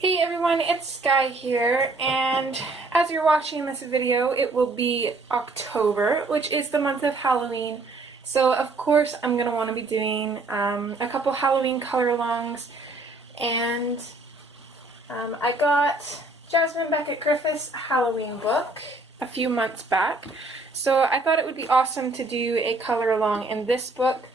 Hey everyone, it's Skyee here, and as you're watching this video, it will be October, which is the month of Halloween. So of course I'm going to want to be doing a couple Halloween color-alongs, and I got Jasmine Beckett-Griffith's Halloween book a few months back, so I thought it would be awesome to do a color-along in this book.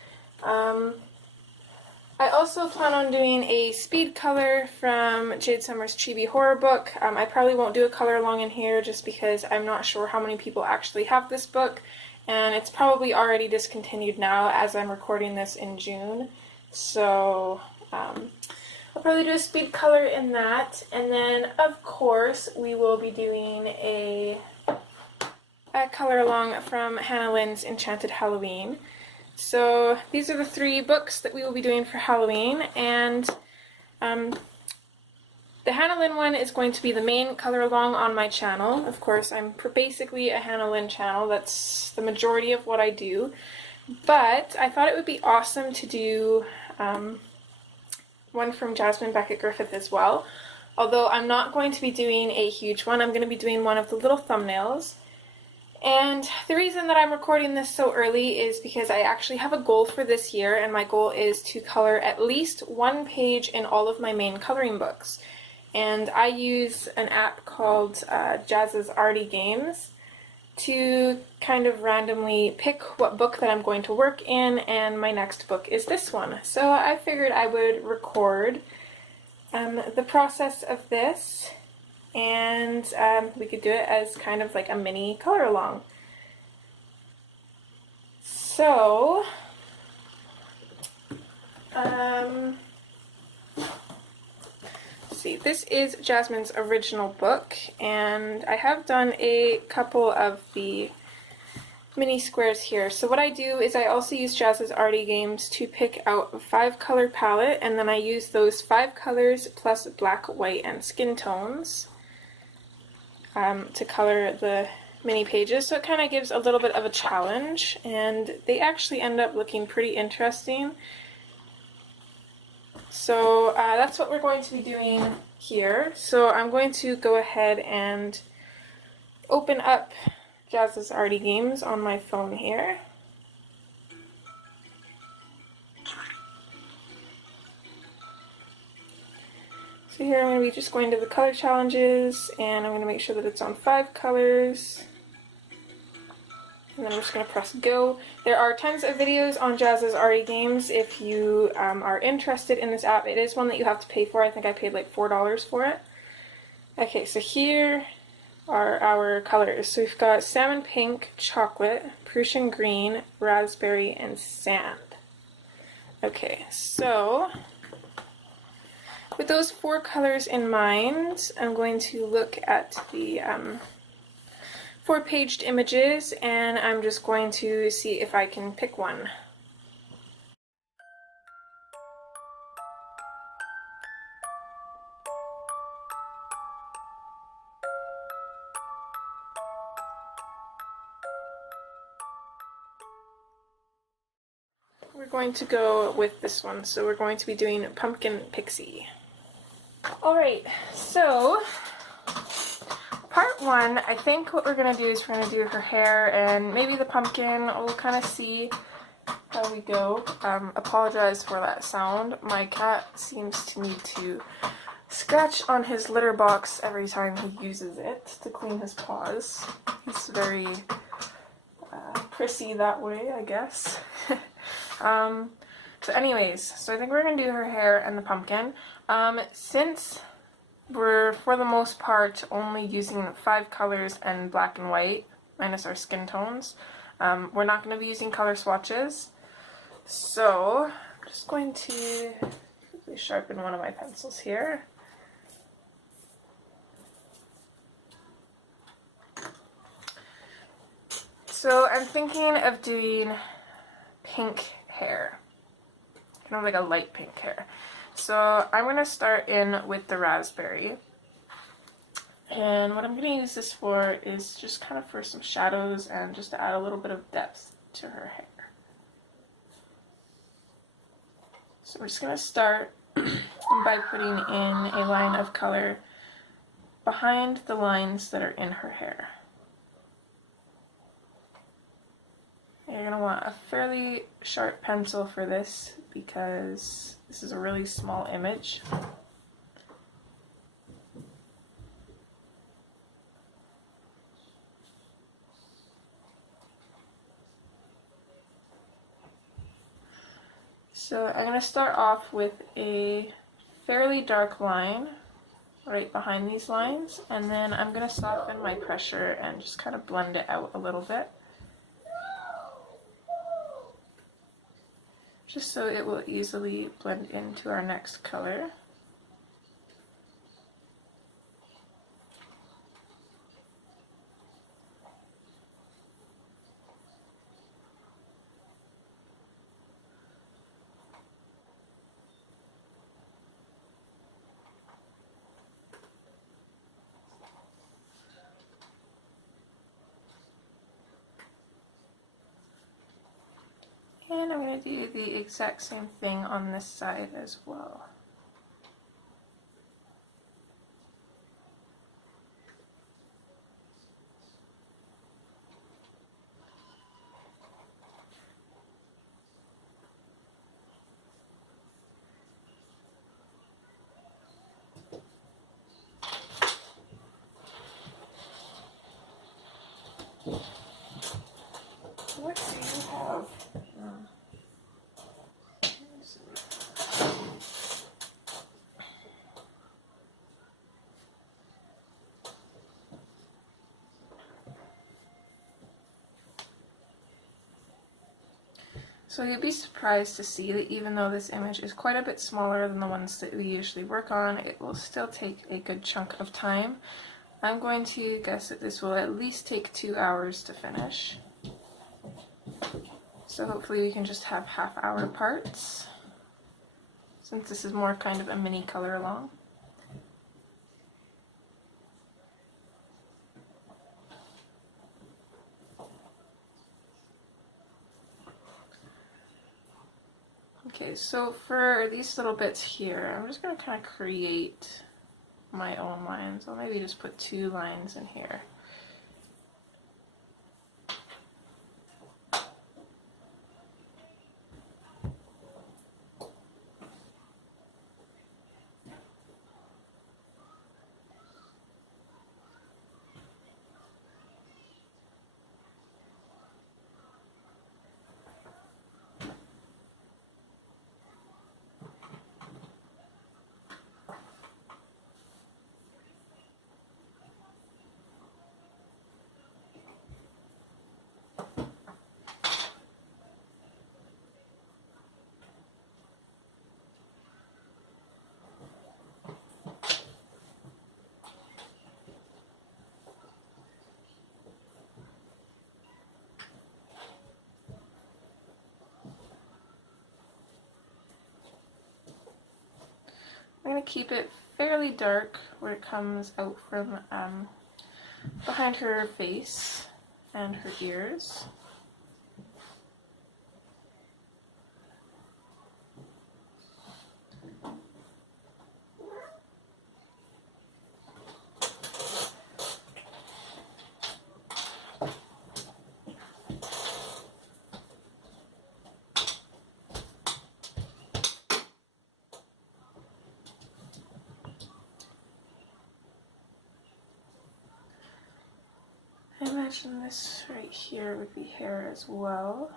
I also plan on doing a speed color from Jade Summer's Chibi Horror book. I probably won't do a color along in here just because I'm not sure how many people actually have this book, and it's probably already discontinued now as I'm recording this in June. So I'll probably do a speed color in that, and then of course we will be doing a color along from Hannah Lynn's Enchanted Halloween. So these are the three books that we will be doing for Halloween, and the Hannah Lynn one is going to be the main color along on my channel. Of course, I'm basically a Hannah Lynn channel. That's the majority of what I do. But I thought it would be awesome to do one from Jasmine Beckett-Griffith as well. Although I'm not going to be doing a huge one. I'm going to be doing one of the little thumbnails. And the reason that I'm recording this so early is because I actually have a goal for this year, and my goal is to color at least one page in all of my main coloring books. And I use an app called Jazz's Arty Games to kind of randomly pick what book that I'm going to work in, and my next book is this one. So I figured I would record the process of this, and we could do it as kind of like a mini color along. So see, this is Jasmine's original book, and I have done a couple of the mini squares here. So what I do is I also use Jazz's Arty Games to pick out a 5-color palette, and then I use those 5 colors plus black, white, and skin tones to color the mini pages, so it kind of gives a little bit of a challenge, and they actually end up looking pretty interesting. So that's what we're going to be doing here. So I'm going to go ahead and open up Jazz's Arty Games on my phone here. So here I'm going to be just going to the color challenges, and I'm going to make sure that it's on 5 colors. And then I'm just going to press go. There are tons of videos on Jazz's Arty Games if you are interested in this app. It is one that you have to pay for. I think I paid like $4 for it. Okay, so here are our colors. So we've got salmon pink, chocolate, Prussian green, raspberry, and sand. Okay, so with those 4 colors in mind, I'm going to look at the 4-paged images, and I'm just going to see if I can pick one. We're going to go with this one, so we're going to be doing Pumpkin Pixie. Alright, so part 1, I think what we're going to do is we're going to do her hair and maybe the pumpkin. We'll kind of see how we go. Apologize for that sound. My cat seems to need to scratch on his litter box every time he uses it to clean his paws. He's very prissy that way, I guess. So anyways, so I think we're going to do her hair and the pumpkin. Since we're, for the most part, only using 5 colors and black and white, minus our skin tones, we're not going to be using color swatches. So I'm just going to quickly sharpen one of my pencils here. So I'm thinking of doing pink hair, kind of like a light pink hair. So I'm going to start in with the raspberry, and what I'm going to use this for is just kind of for some shadows and just to add a little bit of depth to her hair. So we're just going to start by putting in a line of color behind the lines that are in her hair. You're going to want a fairly sharp pencil for this because this is a really small image. So I'm going to start off with a fairly dark line right behind these lines, and then I'm going to soften my pressure and just kind of blend it out a little bit, just so it will easily blend into our next color. And I'm going to do the exact same thing on this side as well. What do you have? So you'd be surprised to see that even though this image is quite a bit smaller than the ones that we usually work on, it will still take a good chunk of time. I'm going to guess that this will at least take 2 hours to finish. So hopefully we can just have half-hour parts, since this is more kind of a mini color along. Okay, so for these little bits here, I'm just going to kind of create my own lines. I'll maybe just put 2 lines in here. I'm going to keep it fairly dark where it comes out from behind her face and her ears. I imagine this right here would be hair as well.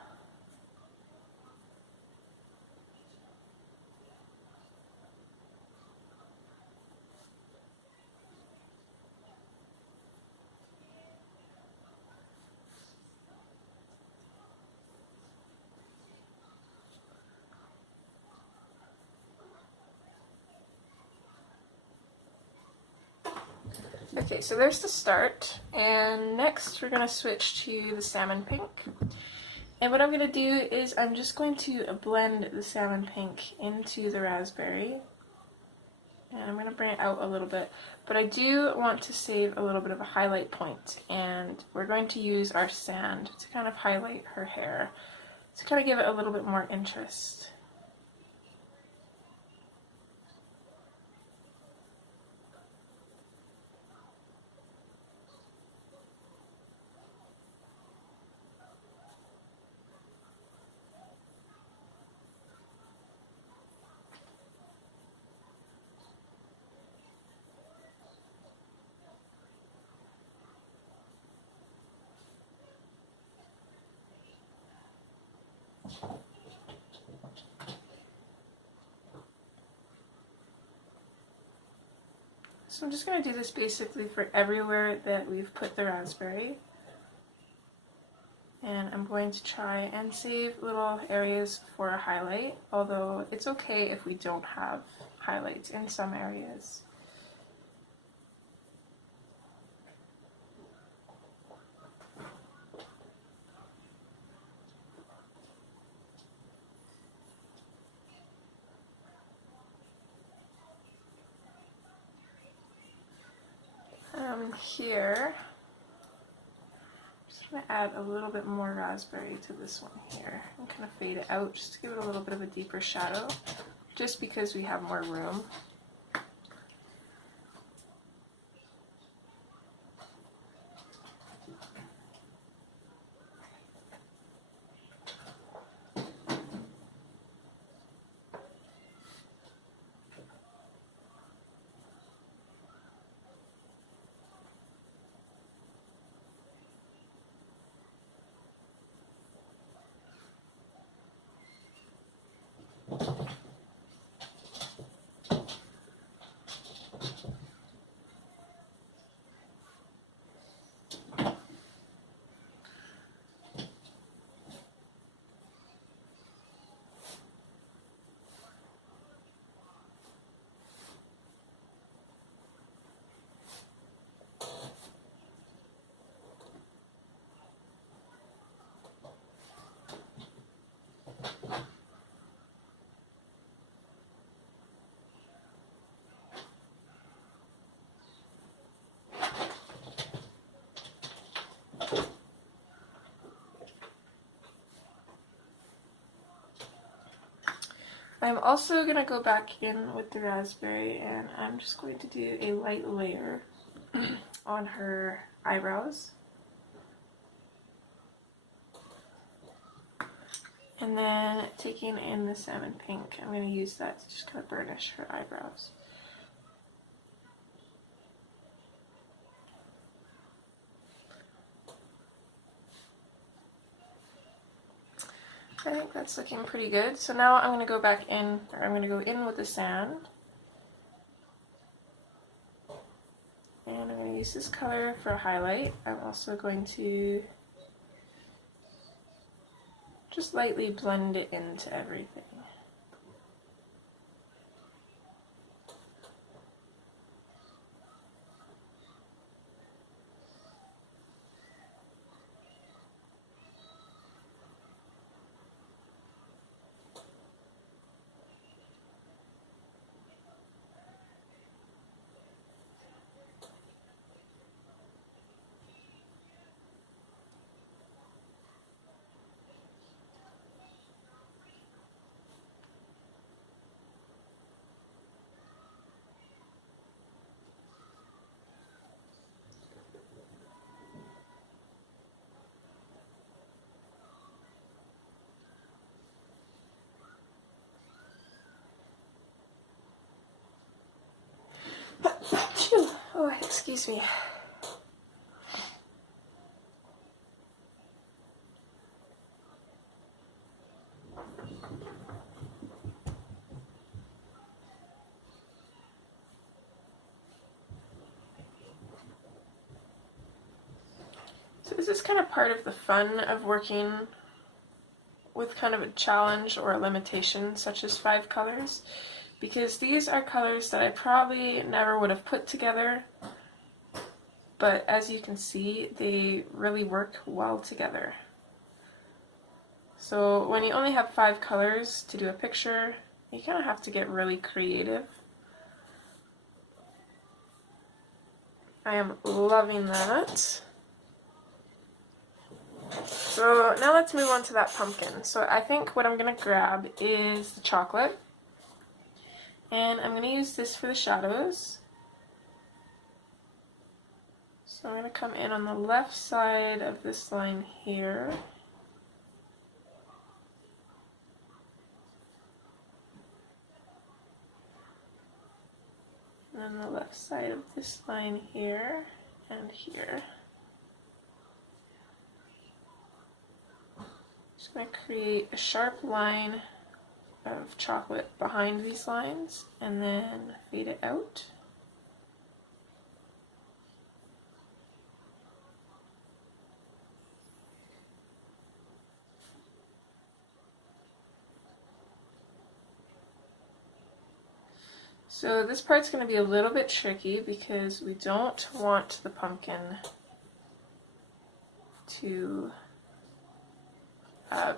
Okay, so there's the start, and next we're going to switch to the salmon pink. And what I'm going to do is I'm just going to blend the salmon pink into the raspberry. And I'm going to bring it out a little bit, but I do want to save a little bit of a highlight point, and we're going to use our sand to kind of highlight her hair, to kind of give it a little bit more interest. So I'm just going to do this basically for everywhere that we've put the raspberry. And I'm going to try and save little areas for a highlight, although it's okay if we don't have highlights in some areas. Here, I'm just going to add a little bit more raspberry to this one here and kind of fade it out just to give it a little bit of a deeper shadow, just because we have more room. I'm also going to go back in with the raspberry, and I'm just going to do a light layer on her eyebrows. And then taking in the salmon pink, I'm going to use that to just kind of burnish her eyebrows. I think that's looking pretty good. So now I'm going to go back in, or I'm going to go in with the sand. And I'm going to use this color for a highlight. I'm also going to just lightly blend it into everything. Oh, excuse me. So this is kind of part of the fun of working with kind of a challenge or a limitation such as 5 colors, because these are colors that I probably never would have put together, but as you can see, they really work well together. So when you only have 5 colors to do a picture, you kind of have to get really creative. I am loving that. So now let's move on to that pumpkin. So I think what I'm going to grab is the chocolate. And I'm going to use this for the shadows. So I'm going to come in on the left side of this line here. And then the left side of this line here and here. Just going to create a sharp line of chocolate behind these lines and then fade it out. So this part's going to be a little bit tricky because we don't want the pumpkin to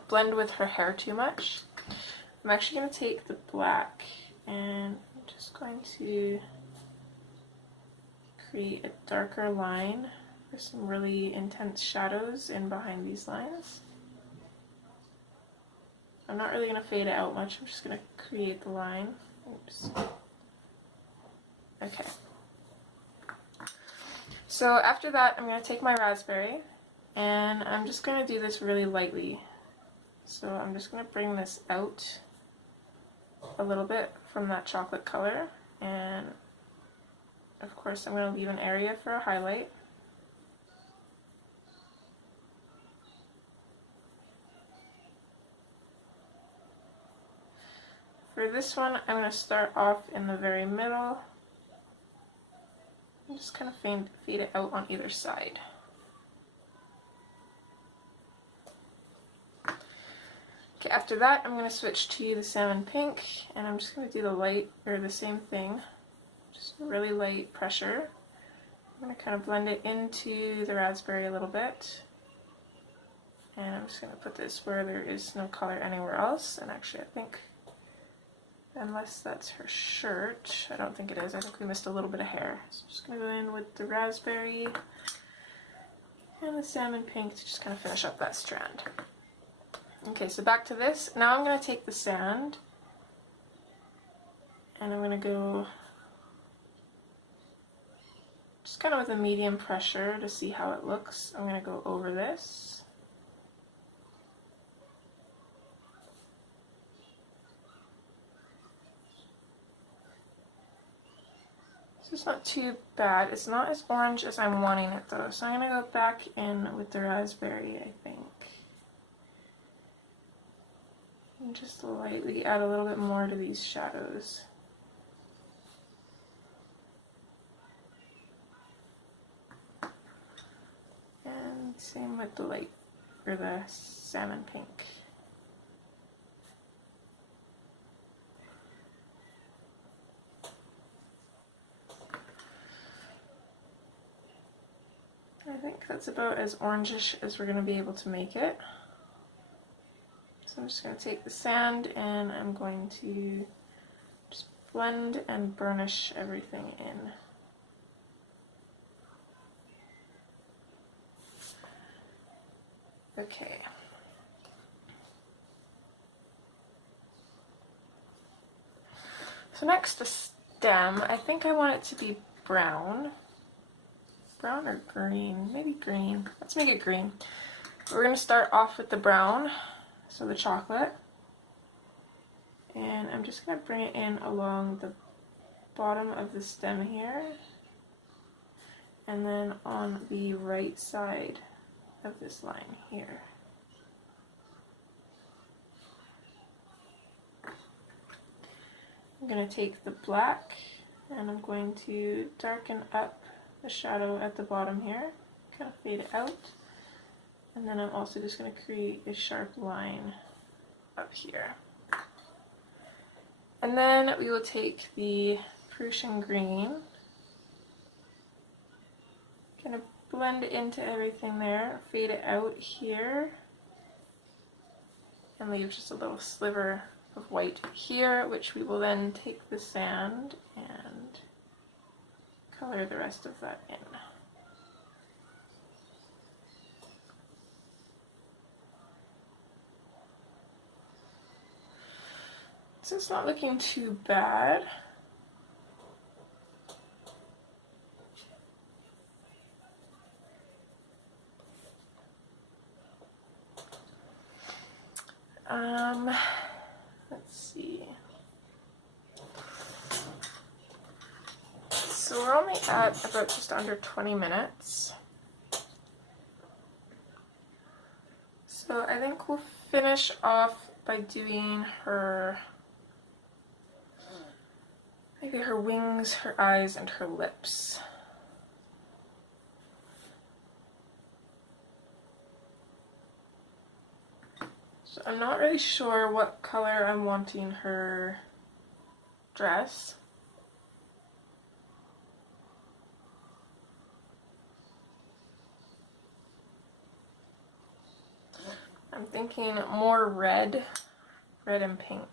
blend with her hair too much. I'm actually going to take the black and I'm just going to create a darker line for some really intense shadows in behind these lines. I'm not really going to fade it out much, I'm just going to create the line. Oops. Okay. So after that, I'm going to take my raspberry and I'm just going to do this really lightly. So I'm just going to bring this out a little bit from that chocolate color, and of course I'm going to leave an area for a highlight. For this one, I'm going to start off in the very middle and just kind of fade it out on either side. Okay, after that I'm going to switch to the salmon pink and I'm just going to do the same thing, just really light pressure. I'm going to kind of blend it into the raspberry a little bit, and I'm just going to put this where there is no color anywhere else. And actually I think, unless that's her shirt, I don't think it is, I think we missed a little bit of hair. So I'm just going to go in with the raspberry and the salmon pink to just kind of finish up that strand. Okay, so back to this. Now I'm going to take the sand and I'm going to go just kind of with a medium pressure to see how it looks. I'm going to go over this. So it's not too bad. It's not as orange as I'm wanting it though. So I'm going to go back in with the raspberry, I think. And just lightly add a little bit more to these shadows. And same with the light, or the salmon pink. I think that's about as orangish as we're going to be able to make it. So I'm just going to take the sand and I'm going to just blend and burnish everything in. Okay. So next, the stem. I think I want it to be brown. Brown or green? Maybe green. Let's make it green. We're going to start off with the brown. So the chocolate, and I'm just going to bring it in along the bottom of the stem here, and then on the right side of this line here. I'm going to take the black and I'm going to darken up the shadow at the bottom here, kind of fade it out. And then I'm also just going to create a sharp line up here. And then we will take the Prussian green, kind of blend it into everything there, fade it out here, and leave just a little sliver of white here, which we will then take the sand and color the rest of that in. So it's not looking too bad. Let's see. So we're only at about just under 20 minutes. So I think we'll finish off by doing her, maybe her wings, her eyes, and her lips. So I'm not really sure what color I'm wanting her dress. I'm thinking more red and pink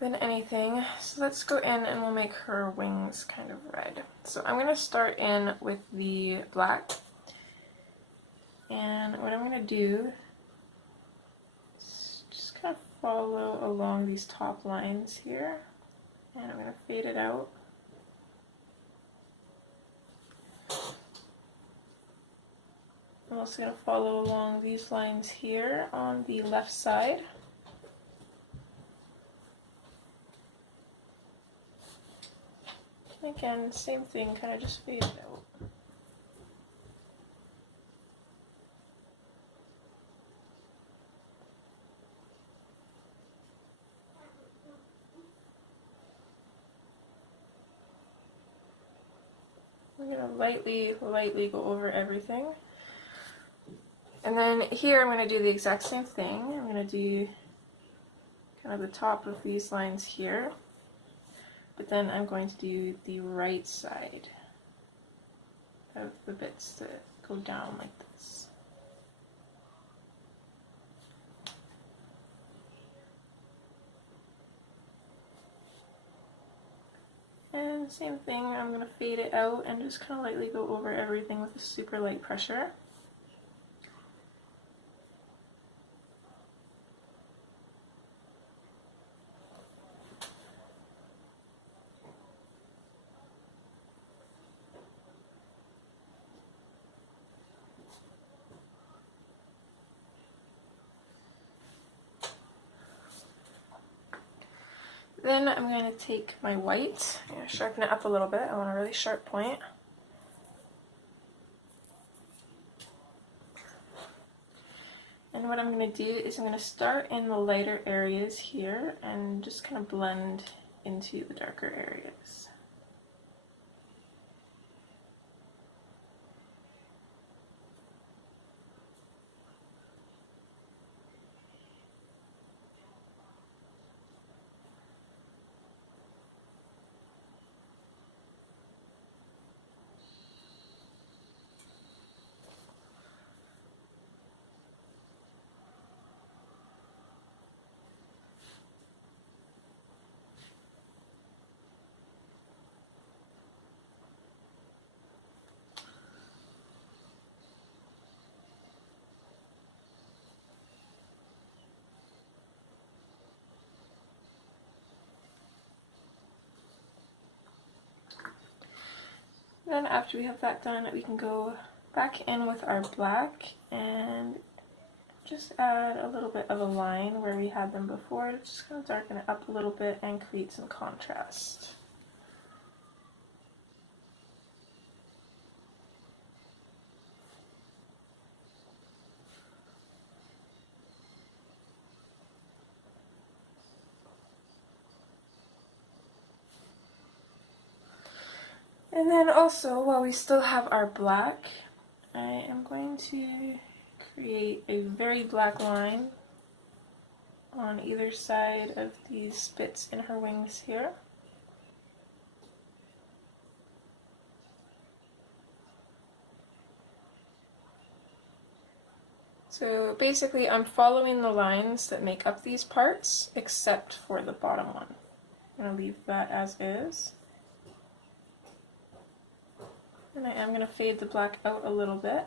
than anything. So let's go in and we'll make her wings kind of red. So I'm going to start in with the black. And what I'm going to do is just kind of follow along these top lines here. And I'm going to fade it out. I'm also going to follow along these lines here on the left side. Again, same thing, kind of just fade it out. I'm going to lightly go over everything. And then here I'm going to do the exact same thing. I'm going to do kind of the top of these lines here. But then I'm going to do the right side of the bits that go down like this. And same thing, I'm going to fade it out and just kind of lightly go over everything with a super light pressure. Then I'm going to take my white, sharpen it up a little bit. I want a really sharp point. And what I'm going to do is I'm going to start in the lighter areas here and just kind of blend into the darker areas. Then after we have that done, we can go back in with our black and just add a little bit of a line where we had them before, just kind of darken it up a little bit and create some contrast. And then also, while we still have our black, I am going to create a very black line on either side of these bits in her wings here. So basically I'm following the lines that make up these parts, except for the bottom one. I'm going to leave that as is. And I am going to fade the black out a little bit.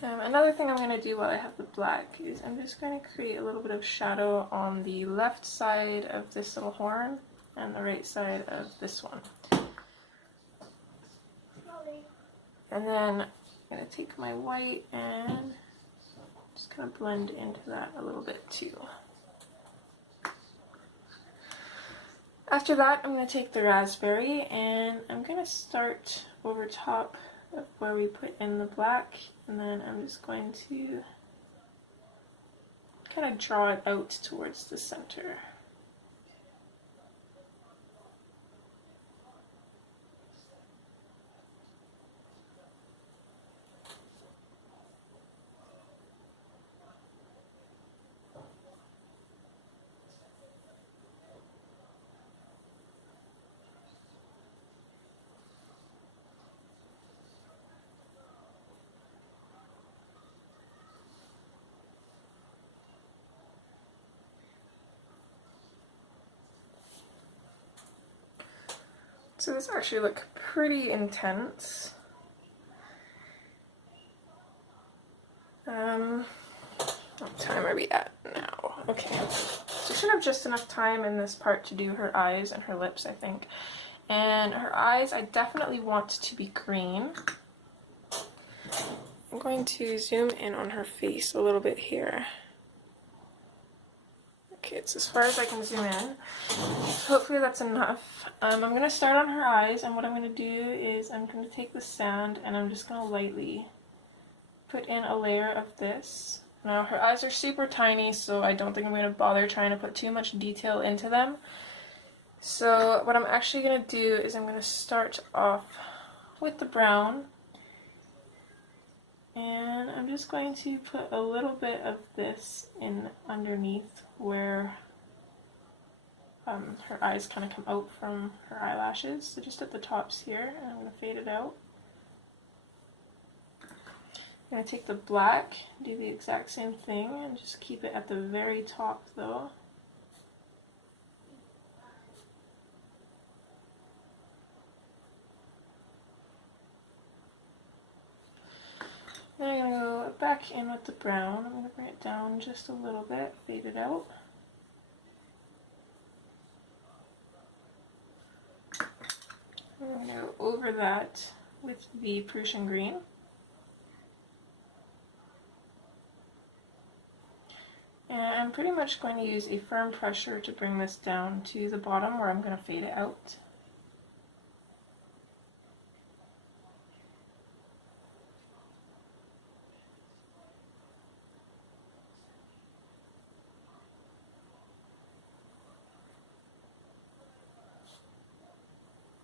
Another thing I'm going to do while I have the black is I'm just going to create a little bit of shadow on the left side of this little horn and the right side of this one. And then I'm going to take my white and just kind of blend into that a little bit too. After that, I'm going to take the raspberry and I'm going to start over top of where we put in the black, and then I'm just going to kind of draw it out towards the center. So this actually look pretty intense. What time are we at now? Okay, so she should have just enough time in this part to do her eyes and her lips, I think. And her eyes, I definitely want to be green. I'm going to zoom in on her face a little bit here. Okay, it's as far as I can zoom in. Hopefully that's enough. I'm going to start on her eyes, and what I'm going to do is I'm going to take the sand and I'm just going to lightly put in a layer of this. Now her eyes are super tiny, so I don't think I'm going to bother trying to put too much detail into them. So what I'm actually going to do is I'm going to start off with the brown, and I'm just going to put a little bit of this in underneath where her eyes kind of come out from her eyelashes, so just at the tops here, and I'm going to fade it out. I'm going to take the black, do the exact same thing, and just keep it at the very top though. Then I'm going to go back in with the brown. I'm going to bring it down just a little bit, fade it out. I'm going to go over that with the Prussian green. And I'm pretty much going to use a firm pressure to bring this down to the bottom where I'm going to fade it out.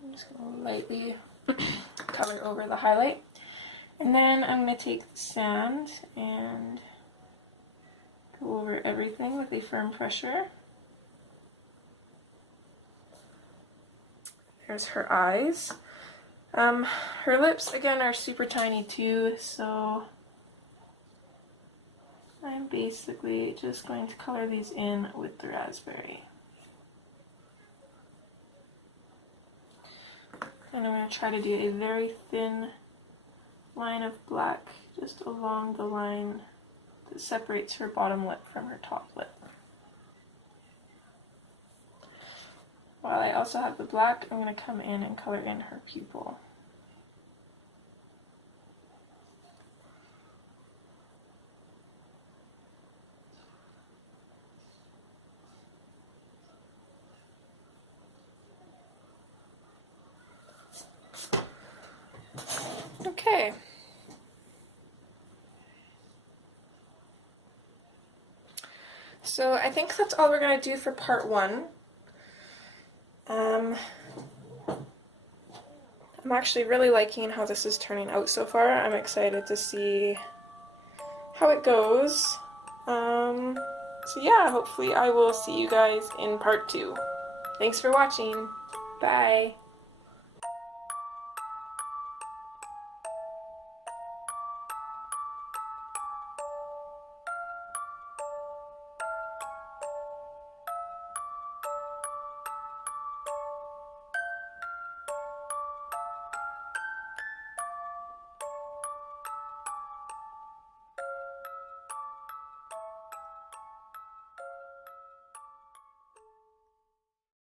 I'm just going to lightly cover over the highlight. And then I'm going to take the sand and go over everything with a firm pressure. There's her eyes. Her lips, again, are super tiny too, so I'm basically just going to color these in with the raspberry. And I'm going to try to do a very thin line of black just along the line that separates her bottom lip from her top lip. While I also have the black, I'm going to come in and color in her pupil. Okay. So I think that's all we're going to do for part one. I'm actually really liking how this is turning out so far. I'm excited to see how it goes. So yeah, hopefully I will see you guys in part two. Thanks for watching. Bye.